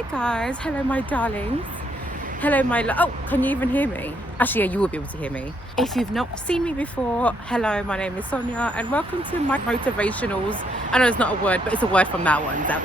Hi guys, hello my darlings, hello my oh, can you even hear me? Actually, yeah, you will be able to hear me. If you've not seen me before, hello, my name is Sonia and welcome to my motivationals. I know it's not a word, but it's a word from that one, so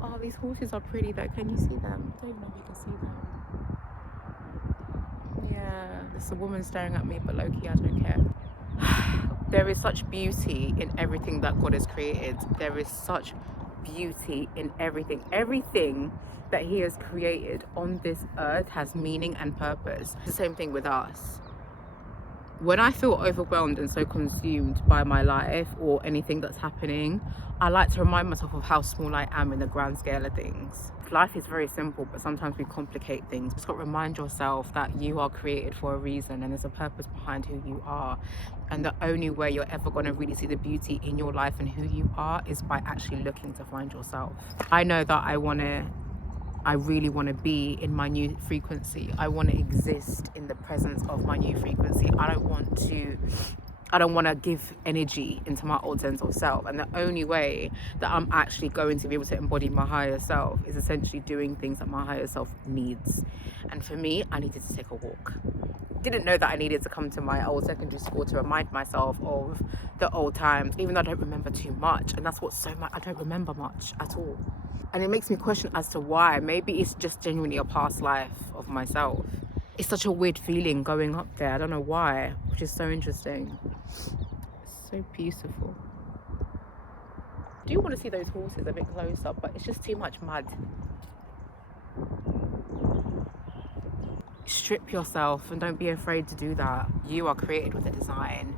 oh, these horses are pretty though. Can you see them? I don't even know if you can see them. Yeah, there's a woman staring at me, but low-key, I don't care. There is such beauty in everything that God has created. There is such beauty in everything. Everything that He has created on this earth has meaning and purpose. The same thing with us. When I feel overwhelmed and so consumed by my life or anything that's happening, I like to remind myself of how small I am in the grand scale of things. Life is very simple, but sometimes we complicate things. Just got to remind yourself that you are created for a reason and there's a purpose behind who you are. And the only way you're ever going to really see the beauty in your life and who you are is by actually looking to find yourself. I know that I really want to be in my new frequency. I want to exist in the presence of my new frequency. I don't want to give energy into my old sense of self. And the only way that I'm actually going to be able to embody my higher self is essentially doing things that my higher self needs. And for me, I needed to take a walk. Didn't know that I needed to come to my old secondary school to remind myself of the old times, even though I don't remember too much. And that's what's so much, I don't remember much at all. And it makes me question as to why. Maybe it's just genuinely a past life of myself. It's such a weird feeling going up there. I don't know why, which is so interesting. It's so beautiful. I do want to see those horses a bit closer, but it's just too much mud. Strip yourself and don't be afraid to do that. You are created with a design.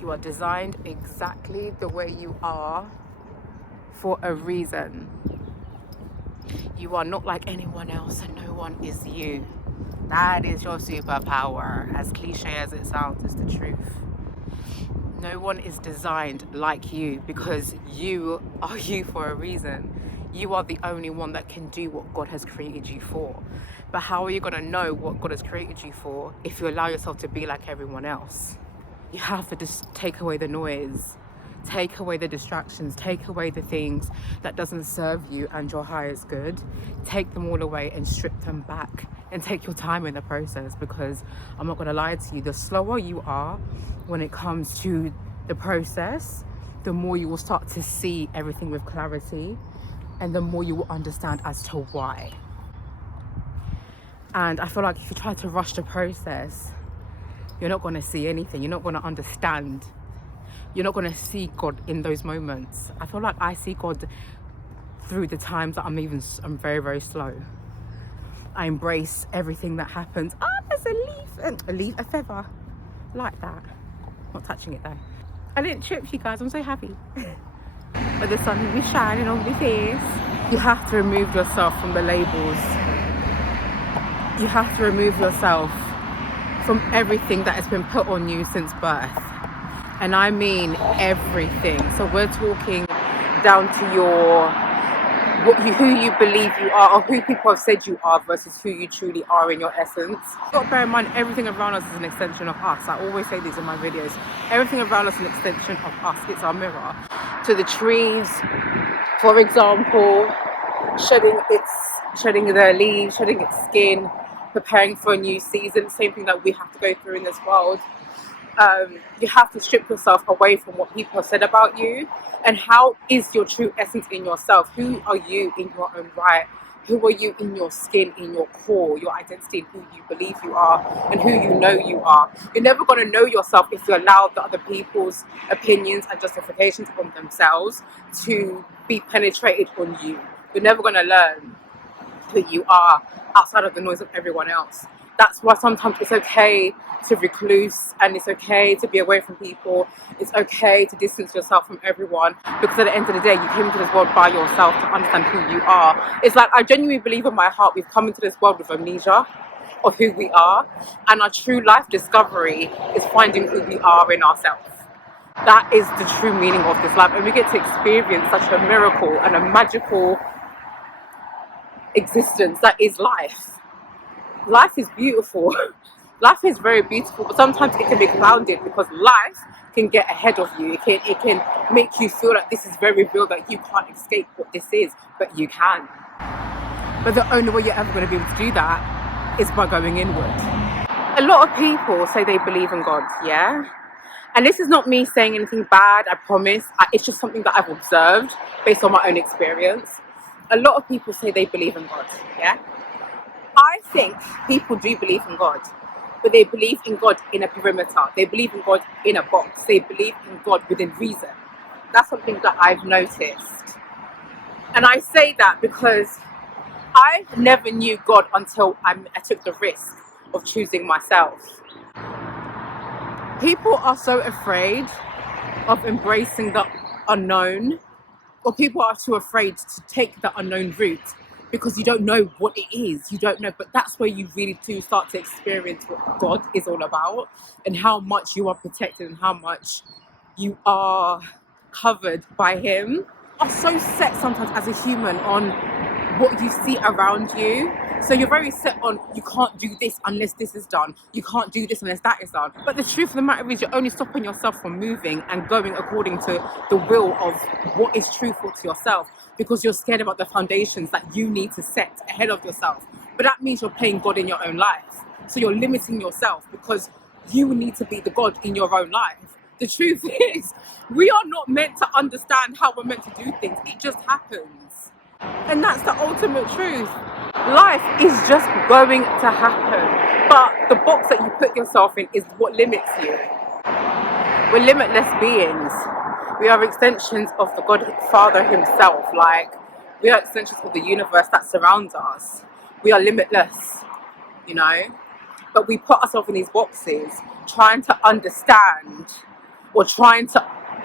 You are designed exactly the way you are for a reason. You are not like anyone else and no one is you. That is your superpower. As cliche as it sounds, it's the truth. No one is designed like you because you are you for a reason. You are the only one that can do what God has created you for. But how are you going to know what God has created you for if you allow yourself to be like everyone else? You have to just take away the noise. Take away the distractions, take away the things that doesn't serve you and your highest good. Take them all away and strip them back and take your time in the process, because I'm not going to lie to you, the slower you are when it comes to the process, the more you will start to see everything with clarity and the more you will understand as to why. And I feel like if you try to rush the process, you're not going to see anything. You're not going to understand. You're not going to see God in those moments. I feel like I see God through the times that I'm very, very slow. I embrace everything that happens. Oh, there's a feather. Like that. Not touching it though. I didn't trip, you guys. I'm so happy. But the sun will be shining on my face. You have to remove yourself from the labels. You have to remove yourself from everything that has been put on you since birth. And I mean everything. So we're talking down to who you believe you are, or who people have said you are versus who you truly are in your essence. You've got to bear in mind, everything around us is an extension of us. I always say this in my videos. Everything around us is an extension of us. It's our mirror. To the trees, for example, shedding their leaves, shedding its skin, preparing for a new season. Same thing that we have to go through in this world. You have to strip yourself away from what people have said about you, and how is your true essence in yourself. Who are you in your own right? Who are you in your skin, in your core, your identity, and who you believe you are and who you know you are. You're never going to know yourself if you allow the other people's opinions and justifications on themselves to be penetrated on you. You're never going to learn who you are outside of the noise of everyone else. That's why sometimes it's okay to recluse, and it's okay to be away from people. It's okay to distance yourself from everyone, because at the end of the day, you came into this world by yourself to understand who you are. It's like, I genuinely believe in my heart we've come into this world with amnesia of who we are, and our true life discovery is finding who we are in ourselves. That is the true meaning of this life, and we get to experience such a miracle and a magical existence that is life. Life is beautiful. Life is very beautiful, but sometimes it can be clouded because life can get ahead of you. It can make you feel like this is very real, that you can't escape what this is, but you can. But the only way you're ever going to be able to do that is by going inward. A lot of people say they believe in God, yeah? And this is not me saying anything bad, I promise. It's just something that I've observed based on my own experience. A lot of people say they believe in God, yeah? I think people do believe in God, but they believe in God in a perimeter. They believe in God in a box. They believe in God within reason. That's something that I've noticed. And I say that because I never knew God until I took the risk of choosing myself. People are so afraid of embracing the unknown, or people are too afraid to take the unknown route because you don't know what it is. You don't know, but that's where you really do start to experience what God is all about, and how much you are protected and how much you are covered by Him. Are so set sometimes as a human on what you see around you. So you're very set on, you can't do this unless this is done. You can't do this unless that is done. But the truth of the matter is, you're only stopping yourself from moving and going according to the will of what is truthful to yourself, because you're scared about the foundations that you need to set ahead of yourself. But that means you're playing God in your own life. So you're limiting yourself because you need to be the God in your own life. The truth is, we are not meant to understand how we're meant to do things. It just happens. And that's the ultimate truth. Life is just going to happen. But the box that you put yourself in is what limits you. We're limitless beings. We are extensions of the God Father Himself. Like, we are extensions of the universe that surrounds us. We are limitless, you know? But we put ourselves in these boxes trying to understand, or trying to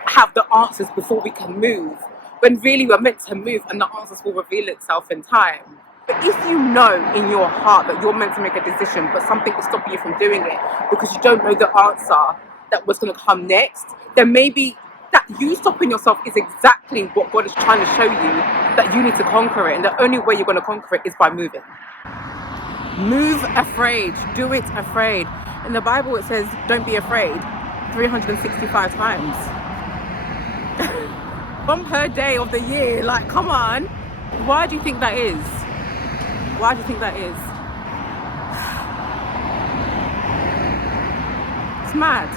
have the answers before we can move, when really we're meant to move and the answers will reveal itself in time. But if you know in your heart that you're meant to make a decision, but something is stopping you from doing it because you don't know the answer that was going to come next, then maybe that you stopping yourself is exactly what God is trying to show you, that you need to conquer it. And the only way you're going to conquer it is by moving. Move afraid. Do it afraid. In the Bible it says, don't be afraid 365 times. One per day of the year. Like, come on. Why do you think that is? Why do you think that is? It's mad.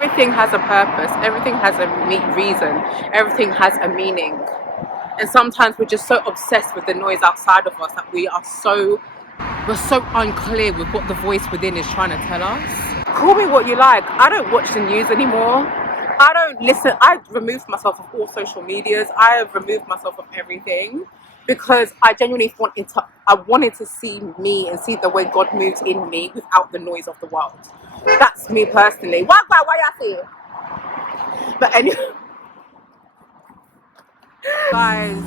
Everything has a purpose. Everything has a reason. Everything has a meaning. And sometimes we're just so obsessed with the noise outside of us that we're so unclear with what the voice within is trying to tell us. Call me what you like. I don't watch the news anymore. I don't listen. I removed myself of all social medias. I have removed myself from everything because I genuinely wanted to see me and see the way God moves in me without the noise of the world. That's me personally. Why you say? But anyway, guys,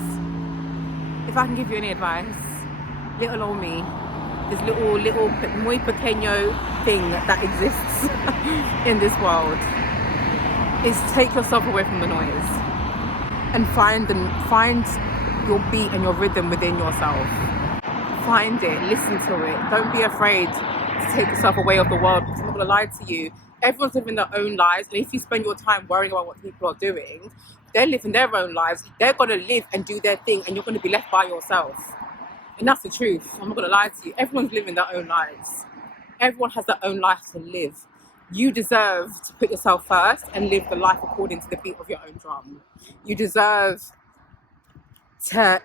if I can give you any advice, little old me, this little muy pequeño thing that exists in this world, is take yourself away from the noise and find your beat and your rhythm within yourself. Find it, listen to it. Don't be afraid to take yourself away of the world, because I'm not going to lie to you. Everyone's living their own lives, and if you spend your time worrying about what people are doing, they're living their own lives. They're going to live and do their thing, and you're going to be left by yourself. And that's the truth. I'm not going to lie to you. Everyone's living their own lives. Everyone has their own life to live. You deserve to put yourself first and live the life according to the beat of your own drum. You deserve to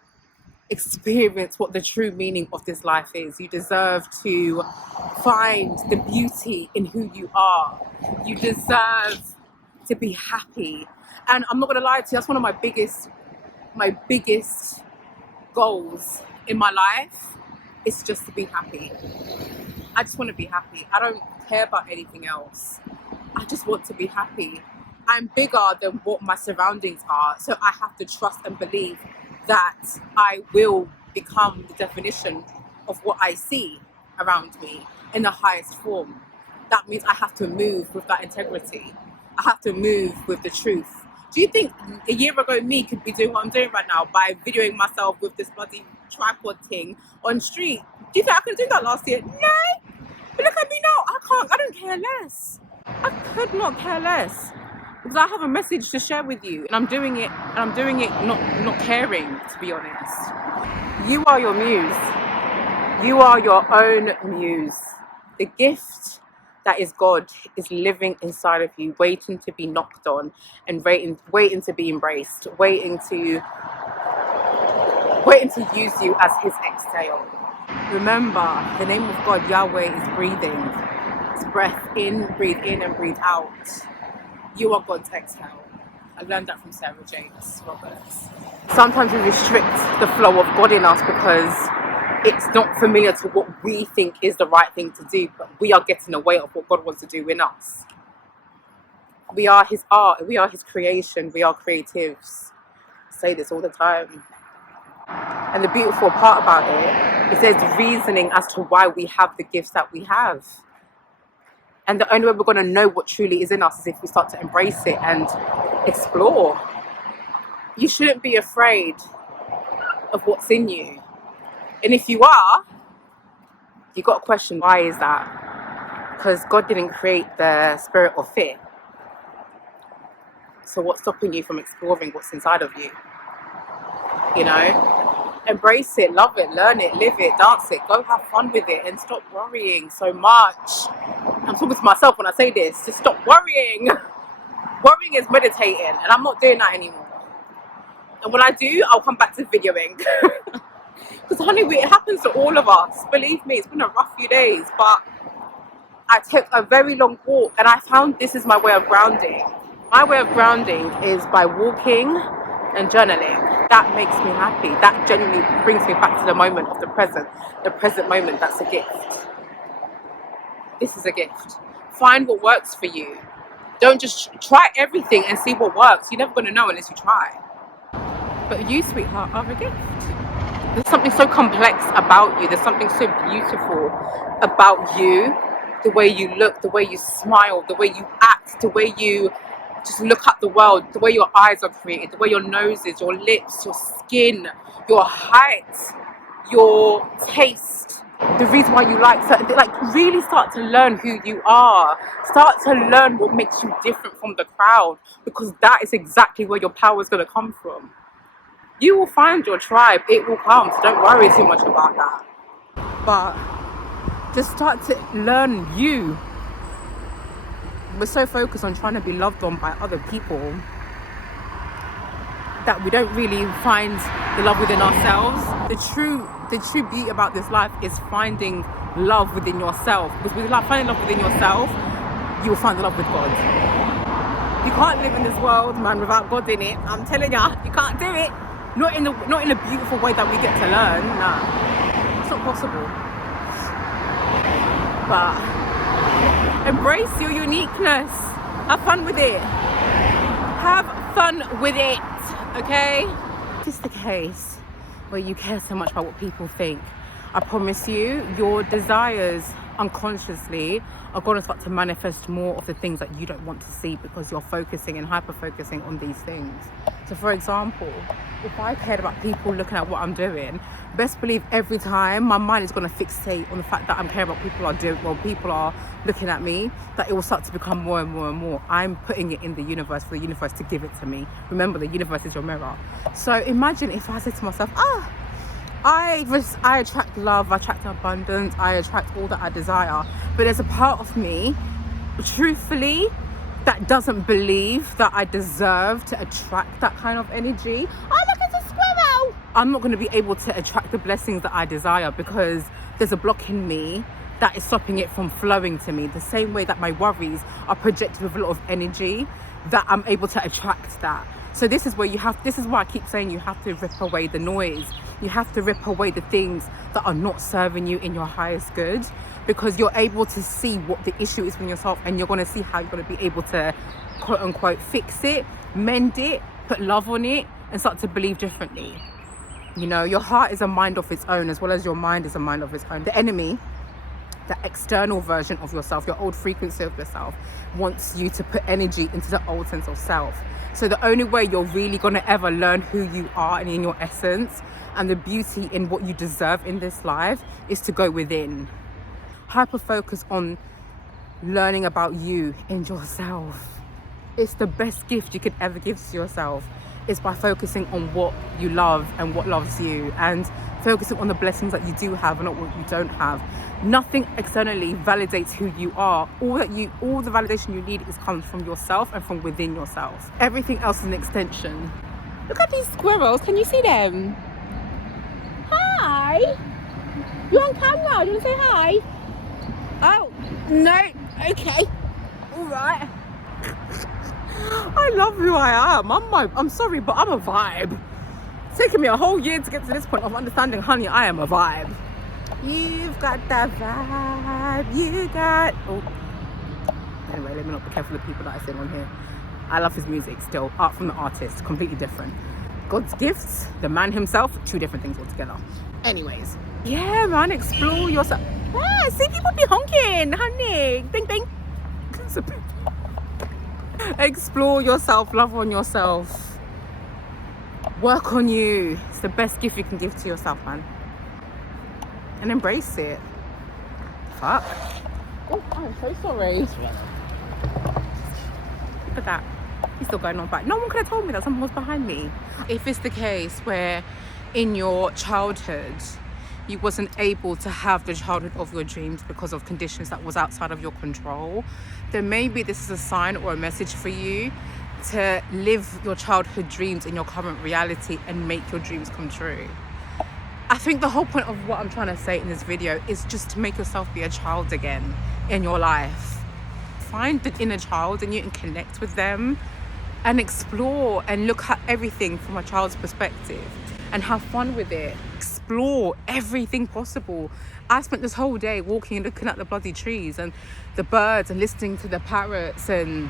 experience what the true meaning of this life is. You deserve to find the beauty in who you are. You deserve to be happy. And I'm not going to lie to you, that's one of my biggest goals in my life, is just to be happy. I just want to be happy. I don't care about anything else. I just want to be happy. I'm bigger than what my surroundings are, so I have to trust and believe that I will become the definition of what I see around me in the highest form. That means I have to move with that integrity. I have to move with the truth. Do you think a year ago me could be doing what I'm doing right now by videoing myself with this bloody tripod thing on street? Do you think I could do that last year? No! But look at me now. I don't care less. I could not care less. Because I have a message to share with you, and I'm doing it not caring, to be honest. You are your muse. You are your own muse. The gift that is God is living inside of you, waiting to be knocked on and waiting to be embraced, waiting to use you as his exhale. Remember, the name of God, Yahweh, is breathing. It's breath in, breathe in and breathe out. You are God's exhale. I learned that from Sarah James Roberts. Sometimes we restrict the flow of God in us because it's not familiar to what we think is the right thing to do, but we are getting away of what God wants to do in us. We are his art, we are his creation, we are creatives. I say this all the time. And the beautiful part about it is there's reasoning as to why we have the gifts that we have. And the only way we're going to know what truly is in us is if we start to embrace it and explore. You shouldn't be afraid of what's in you. And if you are, you've got to question, why is that? Because God didn't create the spirit of fear. So what's stopping you from exploring what's inside of you? You know? Embrace it, love it, learn it, live it, dance it, go have fun with it, and stop worrying so much. I'm talking to myself when I say this. Just stop worrying. Worrying is meditating, and I'm not doing that anymore. And when I do, I'll come back to videoing. Because honey, it happens to all of us. Believe me, it's been a rough few days, but I took a very long walk, and I found this is my way of grounding. My way of grounding is by walking and journaling. That makes me happy. That genuinely brings me back to the moment of the present moment. That's a gift. This is a gift. Find what works for you. Don't just try everything and see what works. You're never going to know unless you try. But you, sweetheart, are a gift. There's something so complex about you. There's something so beautiful about you. The way you look, the way you smile, the way you act, the way you just look at the world, the way your eyes are created, the way your nose is, your lips, your skin, your height, your taste. The reason why you like certain things, like really start to learn who you are. Start to learn what makes you different from the crowd, because that is exactly where your power is going to come from. You will find your tribe. It will come. So don't worry too much about that. But just start to learn you. We're so focused on trying to be loved on by other people that we don't really find the love within ourselves. The true beauty about this life is finding love within yourself. Because with finding love within yourself, you will find the love with God. You can't live in this world, man, without God in it. I'm telling ya, you can't do it. Not in a beautiful way that we get to learn. Nah, it's not possible. But embrace your uniqueness. Have fun with it. Have fun with it, okay? If it's the case where you care so much about what people think, I promise you, your desires unconsciously are going to start to manifest more of the things that you don't want to see because you're focusing and hyper-focusing on these things. So for example, if I cared about people looking at what I'm doing, best believe every time my mind is going to fixate on the fact that I'm caring about people are looking at me, that it will start to become more and more and more. I'm putting it in the universe for the universe to give it to me. Remember, the universe is your mirror. So imagine if I said to myself, I attract love, I attract abundance, I attract all that I desire. But there's a part of me, truthfully, that doesn't believe that I deserve to attract that kind of energy. Oh, look, it's a squirrel! I'm not going to be able to attract the blessings that I desire because there's a block in me that is stopping it from flowing to me. The same way that my worries are projected with a lot of energy, that I'm able to attract that. So this is why I keep saying you have to rip away the noise. You have to rip away the things that are not serving you in your highest good. because you're able to see what the issue is from yourself, and you're going to see how you're going to be able to quote unquote fix it, mend it, put love on it, and start to believe differently. You know, your heart is a mind of its own, as well as your mind is a mind of its own. The enemy, the external version of yourself, your old frequency of yourself, wants you to put energy into the old sense of self. So the only way you're really going to ever learn who you are and in your essence and the beauty in what you deserve in this life is to go within. Hyper focus on learning about you and yourself. It's the best gift you could ever give to yourself. It's by focusing on what you love and what loves you, and focusing on the blessings that you do have and not what you don't have. Nothing externally validates who you are. All the validation you need comes from yourself and from within yourself. Everything else is an extension. Look at these squirrels. Can you see them? Hi. You're on camera. Do you want to say hi? Oh, no. Okay. All right. I love who I am. I'm sorry, but I'm a vibe. It's taken me a whole year to get to this point of understanding, honey, I am a vibe. You've got that vibe. You got... Oh. Anyway, let me not be careful of the people that I sing on here. I love his music still. Art from the artist. Completely different. God's gifts, the man himself, two different things altogether. Anyways. Yeah, man, explore yourself. Ah, see people be honking, honey. Bing, bing. Explore yourself, love on yourself, work on you. It's the best gift you can give to yourself, man, and embrace it. Fuck. Oh, I'm so sorry. Look at that. He's still going on back. No one could have told me that someone was behind me. If it's the case where in your childhood you wasn't able to have the childhood of your dreams because of conditions that was outside of your control, then maybe this is a sign or a message for you to live your childhood dreams in your current reality and make your dreams come true. I think the whole point of what I'm trying to say in this video is just to make yourself be a child again in your life. Find the inner child in you and connect with them and explore and look at everything from a child's perspective and have fun with it. Explore everything possible. I spent this whole day walking and looking at the bloody trees and the birds and listening to the parrots and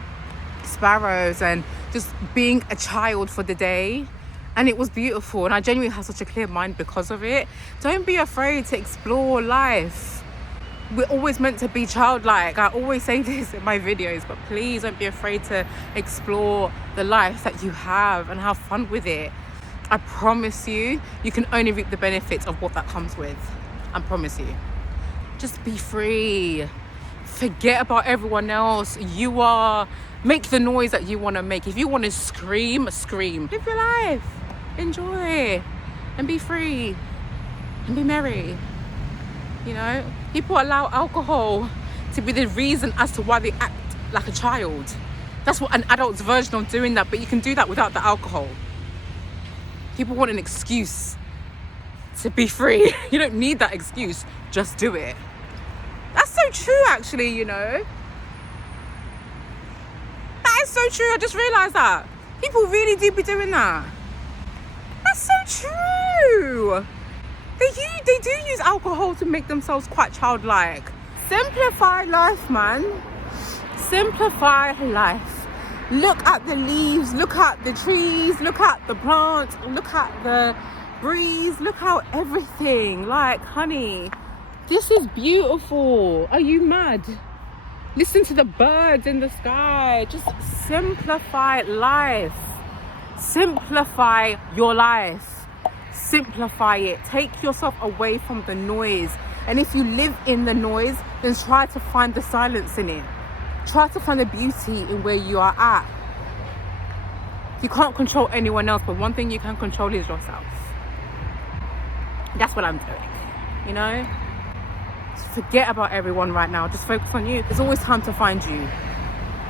sparrows and just being a child for the day, and it was beautiful, and I genuinely have such a clear mind because of it. Don't be afraid to explore life. We're always meant to be childlike. I always say this in my videos, but please don't be afraid to explore the life that you have and have fun with it. I promise you, you can only reap the benefits of what that comes with. I promise you. Just be free. Forget about everyone else. You are. Make the noise that you want to make. If you want to scream, scream. Live your life. Enjoy. And be free. And be merry. You know? People allow alcohol to be the reason as to why they act like a child. That's what an adult's version of doing that, but you can do that without the alcohol. People want an excuse to be free. You don't need that excuse. Just do it. That's so true, actually, you know. That is so true. I just realised that. People really do be doing that. That's so true. They do use alcohol to make themselves quite childlike. Simplify life, man. Simplify life. Look at the leaves, look at the trees, look at the plants, look at the breeze, look at everything. Like, honey, this is beautiful. Are you mad? Listen to the birds in the sky. Just simplify life. Simplify your life. Simplify it. Take yourself away from the noise. And if you live in the noise, then try to find the silence in it. Try to find the beauty in where you are at. You can't control anyone else, but one thing you can control is yourself. That's what I'm doing, you know? Just forget about everyone right now. Just focus on you. There's always time to find you.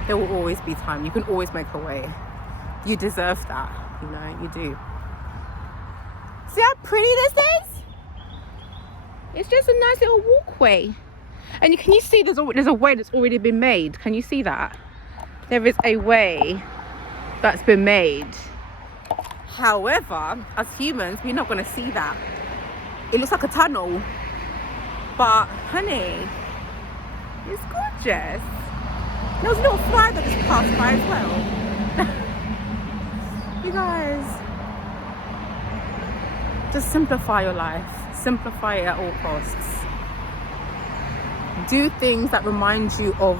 There will always be time. You can always make a way. You deserve that, you know? You do. See how pretty this is? It's just a nice little walkway. And can you see there's a way that's already been made? Can you see that? There is a way that's been made. However, as humans, we're not going to see that. It looks like a tunnel. But, honey, It's gorgeous. There was a little fly that just passed by as well. You guys, just simplify your life. Simplify it at all costs. Do things that remind you of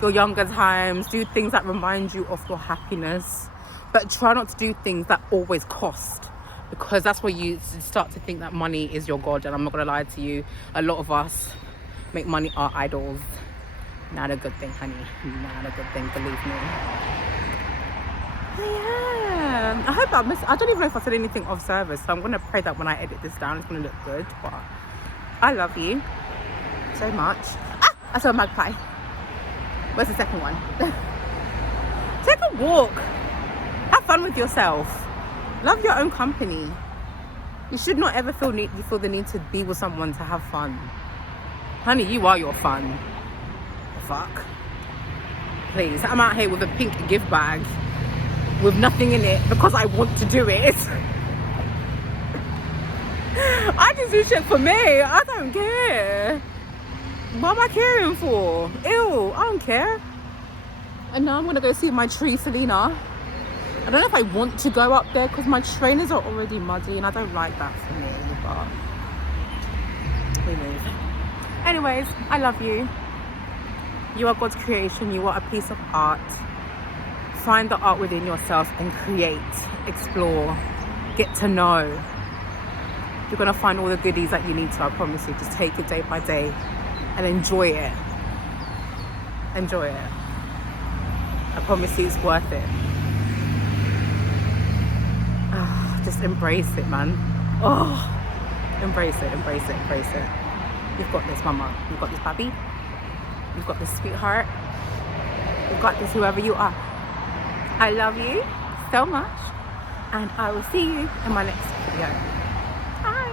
your younger times. Do things that remind you of your happiness. But try not to do things that always cost, because that's where you start to think that money is your god. And I'm not going to lie to you, a lot of us make money our idols. Not a good thing, honey. Not a good thing, believe me. Yeah. I hope I don't even know if I said anything of service, so I'm going to pray that when I edit this down, it's going to look good. But I love you so much. Ah! I saw a magpie. Where's the second one? Take a walk. Have fun with yourself. Love your own company. You should not ever feel the need to be with someone to have fun. Honey, you are your fun. Fuck. Please, I'm out here with a pink gift bag with nothing in it because I want to do it. I just do shit for me. I don't care. What am I caring for? Ew, I don't care. And now I'm gonna go see my tree, Selena. I don't know if I want to go up there because my trainers are already muddy and I don't like that for me, but we move. Anyways, I love you. You are God's creation. You are a piece of art. Find the art within yourself and create, explore, get to know. You're gonna find all the goodies that you need to, I promise you. Just take it day by day and enjoy it. Enjoy it. I promise you it's worth it. Just embrace it, man. Oh, embrace it, embrace it, embrace it. You've got this, mama. You've got this, baby. You've got this, sweetheart. You've got this, whoever you are. I love you so much, and I will see you in my next video. Bye.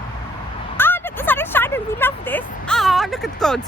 Oh, look, the sun is shining. We love this. Oh, look at God.